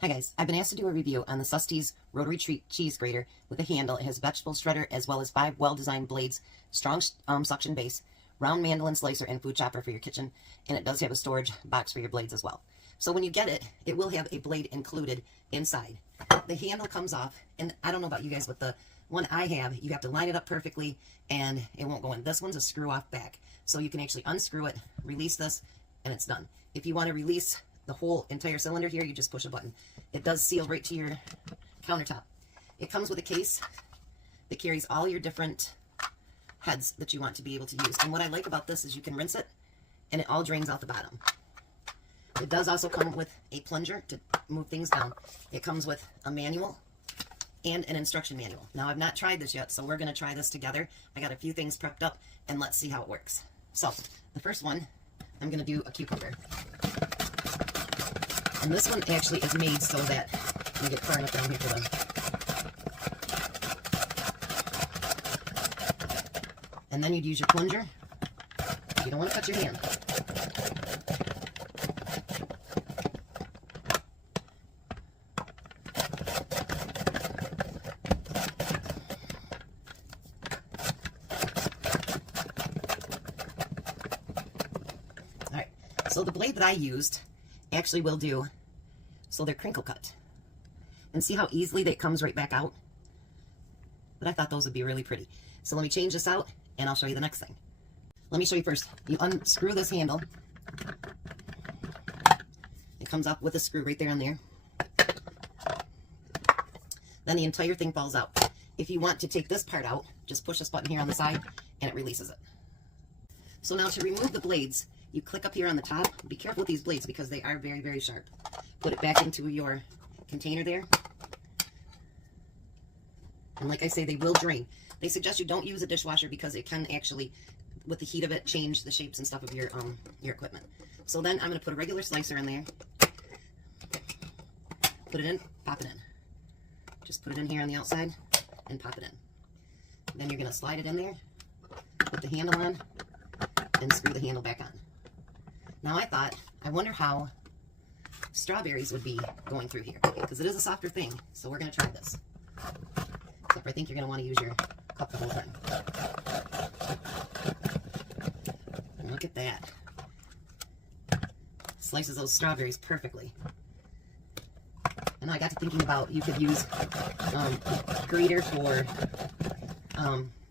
Hi guys, I've been asked to do a review on the SUSTEAS Rotary Cheese Grater with a handle. It has vegetable shredder as well as 5 well-designed blades, strong suction base, round mandolin slicer, and food chopper for your kitchen. And it does have a storage box for your blades as well. So when you get it, it will have a blade included inside. The handle comes off, and I don't know about you guys, but the one I have, you have to line it up perfectly and it won't go in. This one's a screw-off back. So you can actually unscrew it, release this, and it's done. If you want to release the whole entire cylinder here, you just push a button. It does seal right to your countertop. It comes with a case that carries all your different heads that you want to be able to use. And what I like about this is you can rinse it and it all drains out the bottom. It does also come with a plunger to move things down. It comes with a manual and an instruction manual. Now I've not tried this yet, so we're going to try this together. I got a few things prepped up and let's see how it works. So the first one, I'm going to do a cucumber. And this one actually is made so that, let me get far enough down here for them. And then you'd use your plunger. You don't want to cut your hand. Alright, so the blade that I used actually will do, so they're crinkle cut. And see how easily that comes right back out? But I thought those would be really pretty. So let me change this out and I'll show you the next thing. Let me show you first. You unscrew this handle. It comes up with a screw right there on there. Then the entire thing falls out. If you want to take this part out, just push this button here on the side and it releases it. So now to remove the blades, you click up here on the top. Be careful with these blades because they are very, very sharp. Put it back into your container there. And like I say, they will drain. They suggest you don't use a dishwasher because it can actually, with the heat of it, change the shapes and stuff of your equipment. So then I'm going to put a regular slicer in there. Put it in, pop it in. Just put it in here on the outside and pop it in. Then you're going to slide it in there, put the handle on, and screw the handle back on. Now I wonder how strawberries would be going through here, because it is a softer thing, so we're going to try this. Except I think you're going to want to use your cup the whole time. Look at that. Slices those strawberries perfectly. And I got to thinking about, you could use grater for,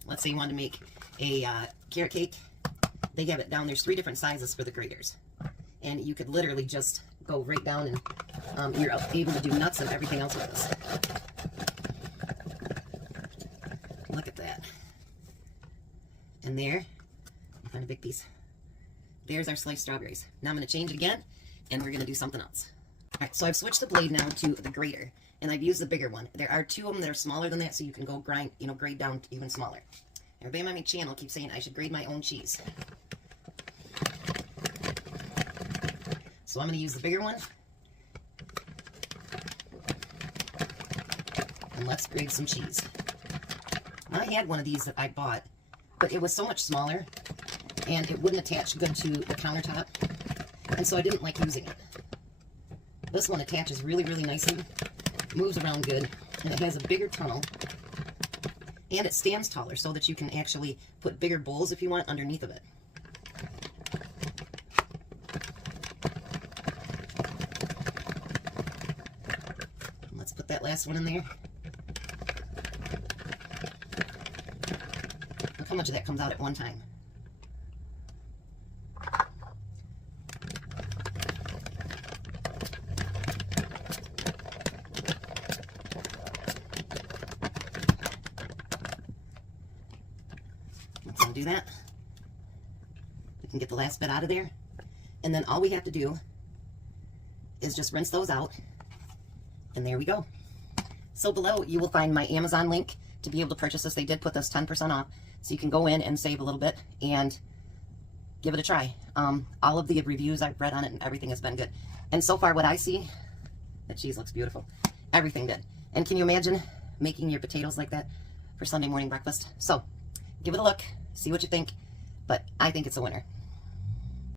let's say you want to make a carrot cake. They have it down. There's 3 different sizes for the graters. And you could literally just go right down and you're able to do nuts and everything else with this. Look at that. And there, I find a big piece. There's our sliced strawberries. Now I'm going to change it again and we're going to do something else. Alright, so I've switched the blade now to the grater and I've used the bigger one. There are 2 of them that are smaller than that, so you can go grade down to even smaller. Everybody on my channel keeps saying I should grade my own cheese. So I'm going to use the bigger one. And let's grade some cheese. I had one of these that I bought, but it was so much smaller and it wouldn't attach good to the countertop. And so I didn't like using it. This one attaches really, really nicely, moves around good, and it has a bigger tunnel. And it stands taller so that you can actually put bigger bowls if you want underneath of it. Let's put that last one in there. Look how much of that comes out at one time. Let's undo that. We can get the last bit out of there. And then all we have to do is just rinse those out. And there we go. So below you will find my Amazon link to be able to purchase this. They did put this 10% off, so you can go in and save a little bit and give it a try. All of the reviews I've read on it and everything has been good. And so far what I see, that cheese looks beautiful. Everything good. And can you imagine making your potatoes like that for Sunday morning breakfast? So give it a look, see what you think, but I think it's a winner.